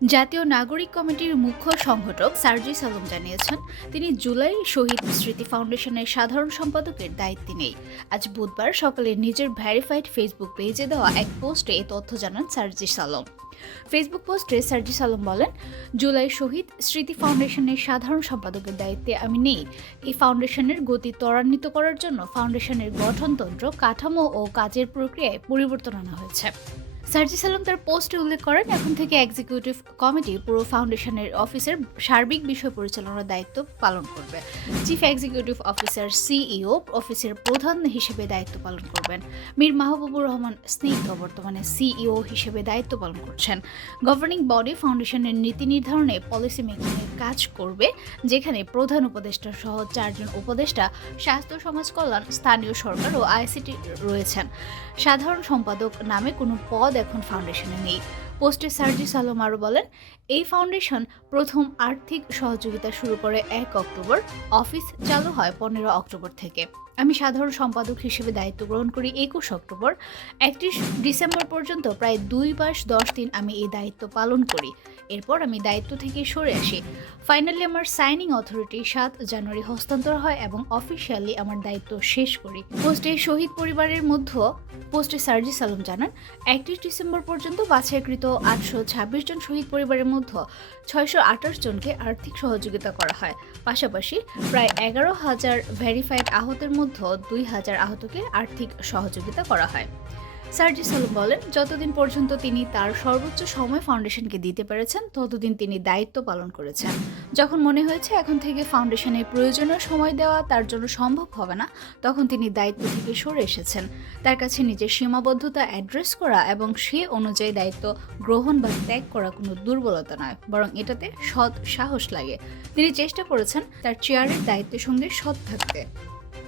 জাতীয় নাগরিক কমিটির মুখ্য সংগঠক সার্জিস আলম জানিয়েছেন, তিনি জুলাই শহীদ স্মৃতি ফাউন্ডেশনের সাধারণ সম্পাদকের দায়িত্বে নেই। আজ বুধবার সকালে নিজের ভেরিফাইড ফেসবুক পেজে দেওয়া এক পোস্টে এই তথ্য জানান সার্জিস আলম। ফেসবুক পোস্টে সার্জিস আলম বলেন, জুলাই শহীদ স্মৃতি ফাউন্ডেশনের সাধারণ সম্পাদকের দায়িত্বে আমি নেই। এই ফাউন্ডেশনের গতি ত্বরান্বিত করার জন্য ফাউন্ডেশনের গঠনতন্ত্র, কাঠামো ও কাজের প্রক্রিয়ায় পরিবর্তন আনা হয়েছে। সার্জিস আলম তার পোস্টে উল্লেখ করেন, এখন থেকে এক্সিকিউটিভ কমিটি পুরো ফাউন্ডেশনের অফিসের সার্বিক বিষয় পরিচালনার দায়িত্ব পালন করবে। চিফ এক্সিকিউটিভ অফিসার সিইও অফিসের প্রধান হিসেবে দায়িত্ব পালন করবেন। মীর মাহবুবুর রহমান স্নিগ্ধ বর্তমানে সিইও হিসেবে দায়িত্ব পালন করছেন। গভর্নিং বডি ফাউন্ডেশনের নীতি নির্ধারণে পলিসি মেকিংয়ের কাজ করবে, যেখানে প্রধান উপদেষ্টা সহ 4 জন উপদেষ্টা, স্বাস্থ্য সমাজ কল্যাণ, স্থানীয় সরকার ও আইসিটি রয়েছেন। সাধারণ সম্পাদক নামে কোনো পদ এখন ফাউন্ডেশনে নেই। পোস্টে সার্জিস আলম আরও বলেন, এই ফাউন্ডেশন প্রথম আর্থিক সহযোগিতা শুরু করে 1 অক্টোবর, অফিস চালু হয় 15 অক্টোবর থেকে। আমি সাধারণ সম্পাদক হিসেবে দায়িত্ব গ্রহণ করি 21 অক্টোবর। 31 ডিসেম্বর পর্যন্ত প্রায় 2 মাস 10 দিন আমি এই দায়িত্ব পালন করি। এরপর আমি দায়িত্ব থেকে সরে আসি। ফাইনালি আমার সাইনিং অথরিটি 7 জানুয়ারি হস্তান্তর হয় এবং অফিসিয়ালি আমার দায়িত্ব শেষ করি। পোস্টে শহীদ পরিবারের মধ্যে পোস্টে সার্জিস আলম জানান, 31 ডিসেম্বর পর্যন্ত বাছাইকৃত 826 জন শহীদ পরিবারের মধ্যে 628 জনকে আর্থিক সহযোগিতা করা হয়। পাশাপাশি প্রায় 11,000 ভেরিফাইড আহতের মধ্যে 2,000 আহতকে আর্থিক সহযোগিতা করা হয়। সার্জিস আলম বলেন, যতদিন পর্যন্ত তিনি তার সর্বোচ্চ সময় ফাউন্ডেশনকে দিতে পেরেছেন, ততদিন তিনি দায়িত্ব পালন করেছেন। যখন মনে হয়েছে এখন থেকে ফাউন্ডেশনের প্রয়োজনীয় সময় দেওয়া তার জন্য সম্ভব হবে না, তখন তিনি দায়িত্ব থেকে সরে এসেছেন। তার কাছে নিজের সীমাবদ্ধতা অ্যাড্রেস করা এবং সে অনুযায়ী দায়িত্ব গ্রহণ বা ত্যাগ করা কোনো দুর্বলতা নয়, বরং এটাতে সৎ সাহস লাগে। তিনি চেষ্টা করেছেন তার চেয়ারের দায়িত্বের সঙ্গে সৎ থাকতে।